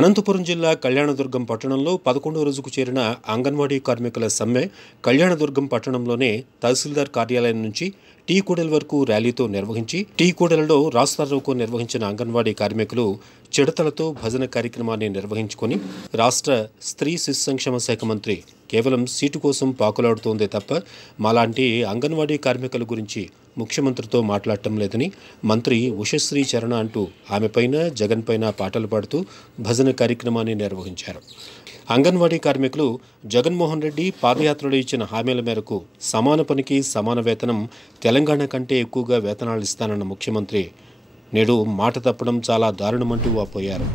అనంతపురం జిల్లా కళ్యాణదుర్గం పట్టణంలో 11వ రోజుకు చేరిన అంగన్వాడీ కార్మికుల సమ్మె కళ్యాణదుర్గం పట్టణంలోనే తహసీల్దార్ కార్యాలయం నుంచి టీ కూడలి వరకు ర్యాలీతో నిర్వహించి టీ కూడలిలో రాస్తారోకో నిర్వహించిన అంగన్వాడీ కార్మికులు చిడతలతో భజన కార్యక్రమాన్ని నిర్వహించుకొని రాష్ట్ర స్త్రీ శిశు సంక్షేమ శాఖ మంత్రి కేవలం సీటు కోసం పాకులాడుతోందే తప్ప మాలాంటి అంగన్వాడీ కార్మికుల గురించి ముఖ్యమంత్రితో మాట్లాడటం లేదని మంత్రి ఉషశ్రీ చరణ అంటూ ఆమెపైన జగన్ పైన పాటలు పాడుతూ భజన కార్యక్రమాన్ని నిర్వహించారు. అంగన్వాడీ కార్మికులు జగన్మోహన్ రెడ్డి పాదయాత్రలో ఇచ్చిన హామీల మేరకు సమాన పనికి సమాన వేతనం, తెలంగాణ కంటే ఎక్కువగా వేతనాలు ఇస్తానన్న ముఖ్యమంత్రి నేడు మాట తప్పడం చాలా దారుణమంటూ వాపోయారు.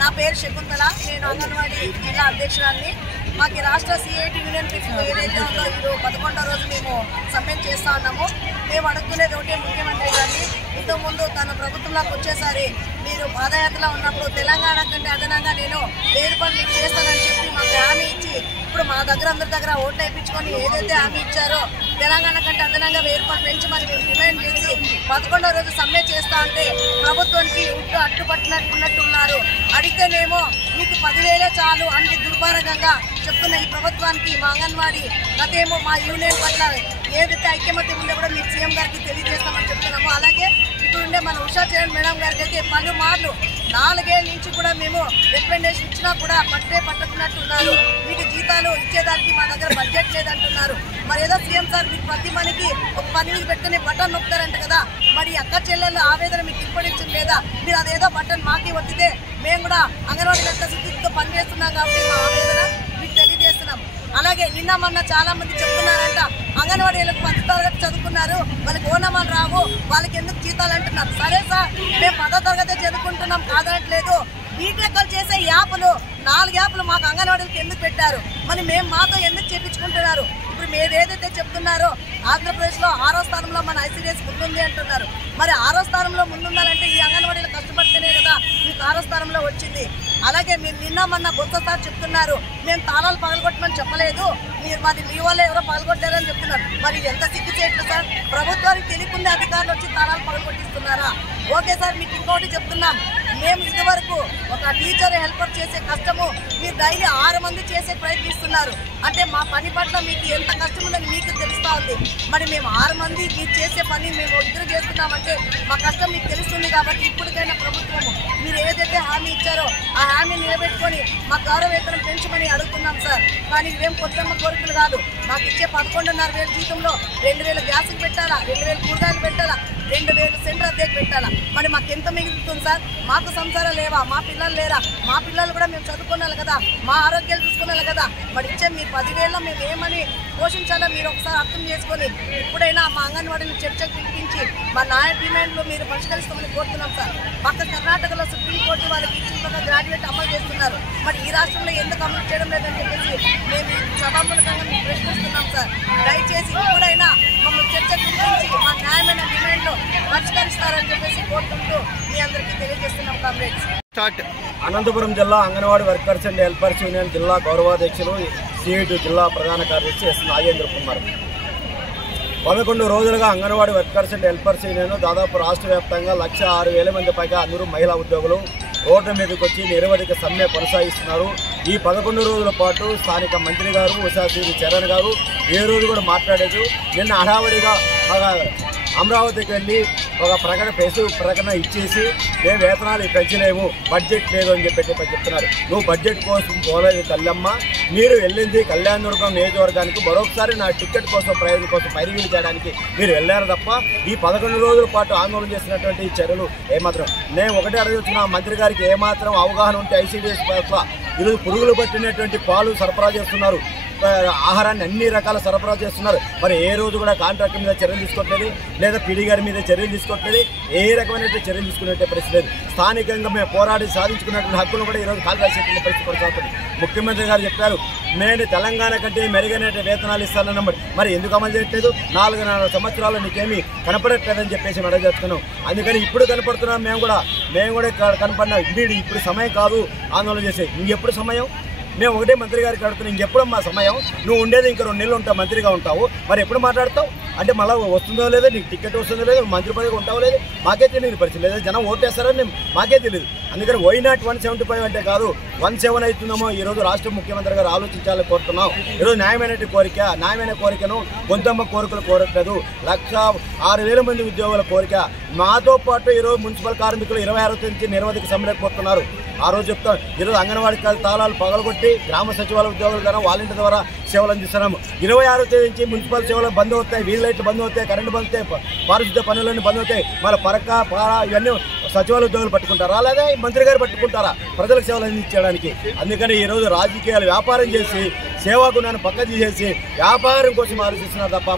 నా పేరు శకుంతల, నేను అంగన్వాడీ జిల్లా అధ్యక్షురాలిని. మాకు రాష్ట్ర సిఐటి యూనియన్ ఏదైతే ఉందో ఈరోజు 11వ రోజు మేము సమ్మె చేస్తూ ఉన్నాము. మేము అడుగుతున్నది ఒకటే, ముఖ్యమంత్రి గారిని ఇంతకుముందు తన ప్రభుత్వంలోకి వచ్చేసారి మీరు పాదయాత్రలో ఉన్నప్పుడు తెలంగాణ కంటే అదనంగా నేను 1000 రూపాయలు మీకు చేస్తానని చెప్పి మాకు హామీ ఇచ్చి ఇప్పుడు మా దగ్గర అందరి దగ్గర ఓట్లు వేయించుకొని ఏదైతే హామీ ఇచ్చారో తెలంగాణ కంటే అదనంగా 1000 రూపాయలు పెంచమని మేము డిమాండ్ చేసి 11వ రోజు సమ్మె చేస్తా ఉంటే ప్రభుత్వానికి అట్టుపట్టినట్టు ఉన్నారు. అడిగితేనేమో మీకు 10,000 చాలు అని దుర్మార్గంగా చెప్తున్న ఈ ప్రభుత్వానికి మా అంగన్వాడీ గతేమో మా యూనియన్ పట్ల ఏదైతే ఐక్యమత్యం ఉందో కూడా మీకు సీఎం గారికి తెలియజేస్తామని చెప్తున్నాము. అలాగే ఇప్పుడుండే మన ఉషా చరణ్ మేడం గారికి అయితే పలుమార్లు 4 ఏళ్ళ నుంచి కూడా మేము రికమెండేషన్ ఇచ్చినా కూడా పట్టుకున్నట్టు ఉన్నారు. మీకు జీతాలు ఇచ్చేదానికి మా దగ్గర బడ్జెట్ లేదంటున్నారు. మరి ఏదో సీఎం సార్ మీకు ప్రతి మనకి ఒక 10 పెట్టుకుని బటన్ నొక్కుతారంట కదా, మరి అక్క చెల్లెళ్ళు ఆవేదన మీకు ఇప్పటించింది లేదా? మీరు అదేదో బటన్ మాకి వచ్చితే మేము కూడా అంగన్వాడీ సిద్ధితో పనిచేస్తున్నాం కాబట్టి మా ఆవేదన మీకు తెలియజేస్తున్నాం. అలాగే నిన్న మొన్న చాలా మంది చెప్తున్నారంట అంగన్వాడీలకు 10వ తరగతి చదువుకున్నారు, వాళ్ళకి ఓనమాలు రావు, వాళ్ళకి ఎందుకు జీతాలు అంటున్నారు. సరే సార్, మేము 10వ తరగతి చదువుకుంటున్నాం కాదనట్లేదు. బీటెక్లు చేసే యాప్లు 4 యాప్లు మాకు అంగన్వాడీలకు ఎందుకు పెట్టారు? మరి మేము మాతో ఎందుకు చేపించుకుంటున్నారు? ఇప్పుడు మీరు ఏదైతే చెప్తున్నారో ఆంధ్రప్రదేశ్లో 6వ స్థానంలో మన ఐసీడీఎస్ ముందుంది అంటున్నారు. మరి 6వ స్థానంలో ముందుండాలంటే ఈ అంగన్వాడీలు కష్టపడితేనే కదా మీకు 6వ స్థానంలో వచ్చింది. అలాగే మీరు నిన్న మొన్న బొత్స సార్ చెప్తున్నారు మేము తాళాలు పగలగొట్టమని చెప్పలేదు, మీరు మరి మీ వాళ్ళు ఎవరో పగలగొట్టారని చెప్తున్నారు. మరి ఎంత సిగ్గు చేయట్లేదు సార్, ప్రభుత్వానికి తెలియకుండా అధికారులు వచ్చి తాళాలు పగలగొట్టిస్తున్నారా? ఓకే సార్, మీకు ఇంకోటి చెప్తున్నాం, మేము ఇదివరకు ఒక టీచర్ హెల్పర్ చేసే కష్టము మీరు డైలీ 6 మంది చేసే ప్రయత్నిస్తున్నారు. అంటే మా పని పట్ల మీకు ఎంత కష్టం ఉందని మీకు తెలుస్తూ ఉంది. మరి మేము 6 మంది మీరు చేసే పని మేము ఇద్దరు చేస్తున్నామంటే మా కష్టం మీకు తెలుస్తుంది. కాబట్టి ఇప్పటికైనా ప్రభుత్వము మీరు ఏదైతే హామీ ఇచ్చారో ఆ హామీ నిలబెట్టుకొని మా గౌరవ వేతనం పెంచమని అడుగుతున్నాం సార్. కానీ ఇవేం కొత్తమ్మ కోరికలు కాదు. మాకు ఇచ్చే 11,500 జీతంలో 2,000 గ్యాస్కి పెట్టాలా, 2,000 కూరగాయలు పెట్టాలా, 2,000 సెంటర్ అద్దెకి పెట్టాలా? మరి మాకు ఎంత మిగులుతుంది సార్? మాకు సంసారం లేవా? మా పిల్లలు లేరా? మా పిల్లలు కూడా మేము చదువుకోవాలి కదా, మా ఆరోగ్యాలు చూసుకోవాలి కదా. మరి ఇచ్చే మీ 10,000 మేము ఏమని పోషించాలో మీరు ఒకసారి అర్థం చేసుకొని ఇప్పుడైనా మా అంగన్వాడీని చర్చకు పిలిపించి మా న్యాయ డిమాండ్లు మీరు పరిష్కరిస్తామని కోరుతున్నాం సార్. పక్క కర్ణాటకలో సుప్రీంకోర్టు వాళ్ళకి ఇచ్చిన గ్రాడ్యుయేట్ అమలు చేస్తున్నారు. మరి ఈ రాష్ట్రంలో ఎందుకు అమలు చేయడం లేదని చెప్పేసి మేము సభామూలకంగా మీకు ప్రశ్నిస్తున్నాం సార్. దయచేసి ఇప్పుడైనా మమ్మల్ని చర్చకు పిలిపించి మా న్యాయమైన డిమాండ్లు పరిష్కరిస్తారని చెప్పేసి కోరుకుంటూ మీ అందరికీ తెలియజేస్తున్నాం కామ్రేడ్స్. అనంతపురం జిల్లా anganwadi workers and helpers union జిల్లా గౌరవాధ్యక్షులు సిఐటి జిల్లా ప్రధాన కార్యదర్శి ఎస్ నాగేంద్ర కుమార్. 11 రోజులుగా anganwadi workers and helpers union దాదాపు రాష్ట్ర వ్యాప్తంగా 106,000 మంది పైగా అందరూ మహిళా ఉద్యోగులు రోడ్డు మీదకి వచ్చి నిరవధిక సమ్మె కొనసాగిస్తున్నారు. ఈ 11 రోజుల పాటు స్థానిక మంత్రి గారు ఉషాశ్రీ చరణ్ గారు ఏ రోజు కూడా మాట్లాడేది. నిన్న హడావడిగా అమరావతికి వెళ్ళి ఒక ప్రకటన ఇచ్చేసి మేము వేతనాలు పెంచలేము, బడ్జెట్ లేదు అని చెప్తున్నారు. నువ్వు బడ్జెట్ కోసం పోలేదు తల్లమ్మ, మీరు వెళ్ళింది కళ్యాణదుర్గం నియోజకవర్గానికి మరొకసారి నా టికెట్ కోసం ప్రయోజనం కోసం పరిగణన చేయడానికి మీరు వెళ్ళారు తప్ప ఈ 11 రోజుల పాటు ఆందోళన చేసినటువంటి ఈ చర్యలు ఏమాత్రం. నేను ఒకటే అడుగుతున్నా, మంత్రి గారికి ఏమాత్రం అవగాహన ఉంటే ఐసీడీఎస్ పట్ల ఈరోజు పురుగులు పట్టినటువంటి పాలు సరఫరా చేస్తున్నారు, ఆహారాన్ని అన్ని రకాల సరఫరా చేస్తున్నారు. మరి ఏ రోజు కూడా కాంట్రాక్ట్ మీద చర్యలు తీసుకోవట్లేదు, లేదా పీడీ గారి మీద చర్యలు తీసుకోవట్లేదు, ఏ రకమైనటువంటి చర్యలు తీసుకునే పరిస్థితి లేదు. స్థానికంగా మేము పోరాడి సాధించుకున్నటువంటి హక్కులు కూడా ఈరోజు కాలు రాసేటువంటి పరిస్థితి కొనసాగుతుంది. ముఖ్యమంత్రి గారు చెప్పారు, నేను తెలంగాణ కంటే మెరుగైన వేతనాలు ఇస్తానన్న మరి ఎందుకు అమలు చేయట్లేదు? 4 సంవత్సరాలు నీకేమీ కనపడట్లేదని చెప్పేసి అడగ చెప్తున్నాం. అందుకని ఇప్పుడు కనపడుతున్నాం, మేము కూడా కనపడినాం. ఇప్పుడు సమయం కాదు ఆందోళన చేసే, ఇంకెప్పుడు సమయం? మేము ఒకటే మంత్రి గారికి అడుగుతున్నాం, ఇంకెప్పుడమ్మా సమయం? నువ్వు ఉండేది ఇంకా 2 నెలలు ఉంటావు, మంత్రిగా ఉంటావు, మరి ఎప్పుడు మాట్లాడతావు? అంటే మళ్ళీ వస్తుందో లేదో, నీకు టికెట్ వస్తుందో లేదో, మంత్రి పదవి ఉంటావో లేదు మాకే తెలియదు పరిస్థితి లేదు. జనం ఓటేస్తారని మాకే తెలియదు. అందుకని వై నాట్ 175 అంటే కాదు 17 అవుతుందేమో ఈరోజు రాష్ట్ర ముఖ్యమంత్రి గారు ఆలోచించాలని కోరుతున్నాం. ఈరోజు న్యాయమైన కోరికను గొంతమ్మ కోరికలు కోరట్లేదు. 1,06,000 మంది ఉద్యోగుల కోరిక. మాతో పాటు ఈరోజు మున్సిపల్ కార్మికులు 26వ తేదీ నుంచి నిరవధిక సమ్మెకు పోతున్నారు. ఆ రోజు చెప్తాం, ఈరోజు అంగన్వాడీ తాళాలు పగలగొట్టి గ్రామ సచివాలయ ఉద్యోగుల ద్వారా వాలంటీర్ ద్వారా సేవలు అందిస్తున్నాము. 26వ తేదీ నుంచి మున్సిపల్ సేవలు బంద్ అవుతాయి, వీధి లైట్లు బంద్ అవుతాయి, కరెంటు బంద్ అవుతాయి, పారిశుద్ధ్య పనులన్నీ బంద్ అవుతాయి. మళ్ళీ పార ఇవన్నీ సచివాలయ ఉద్యోగులు పట్టుకుంటారా, లేదా మంత్రి గారు పట్టుకుంటారా ప్రజలకు సేవలు అందించడానికి? అందుకని ఈరోజు రాజకీయాలు వ్యాపారం చేసి సేవా గుణాన్ని పక్క తీసేసి వ్యాపారం కోసం ఆలోచిస్తున్నారు తప్ప